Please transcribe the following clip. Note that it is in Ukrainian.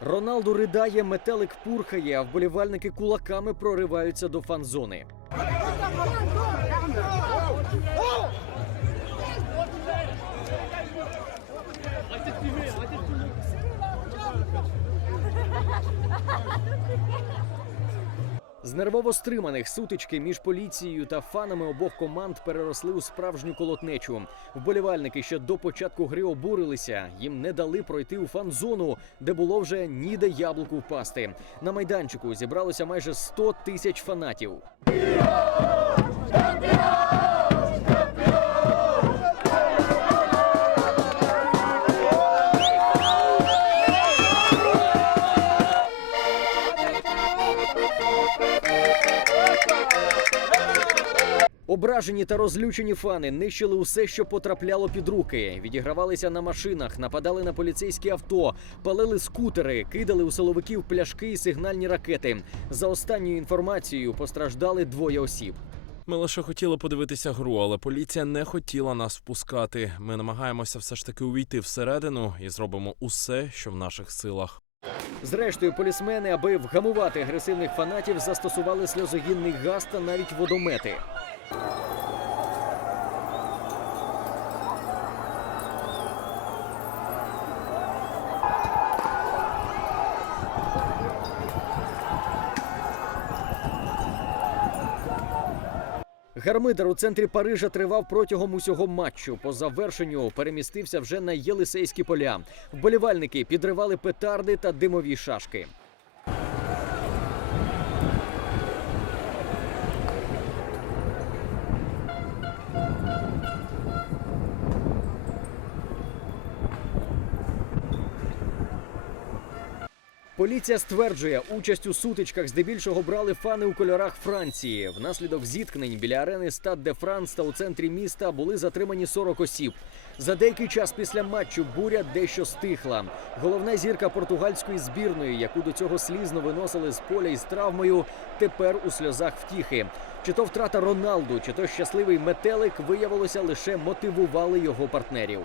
Роналду ридає, метелик пурхає, а вболівальники кулаками прориваються до фан-зони. З нервово стриманих сутички між поліцією та фанами обох команд переросли у справжню колотнечу. Вболівальники ще до початку гри обурилися. Їм не дали пройти у фан-зону, де було вже ніде яблуку впасти. На майданчику зібралося майже 100 тисяч фанатів. Ображені та розлючені фани нищили усе, що потрапляло під руки. Відігравалися на машинах, нападали на поліцейські авто, палили скутери, кидали у силовиків пляшки і сигнальні ракети. За останньою інформацією постраждали двоє осіб. Ми лише хотіли подивитися гру, але поліція не хотіла нас впускати. Ми намагаємося все ж таки увійти всередину і зробимо усе, що в наших силах. Зрештою, полісмени, аби вгамувати агресивних фанатів, застосували сльозогінний газ та навіть водомети. Гармидер у центрі Парижа тривав протягом усього матчу. По завершенню перемістився вже на Єлисейські поля. Вболівальники підривали петарди та димові шашки. Поліція стверджує, участь у сутичках здебільшого брали фани у кольорах Франції. Внаслідок зіткнень біля арени Стад де Франс та у центрі міста були затримані 40 осіб. За деякий час після матчу буря дещо стихла. Головна зірка португальської збірної, яку до цього слізно виносили з поля із травмою, тепер у сльозах втіхи. Чи то втрата Роналду, чи то щасливий метелик, виявилося, лише мотивували його партнерів.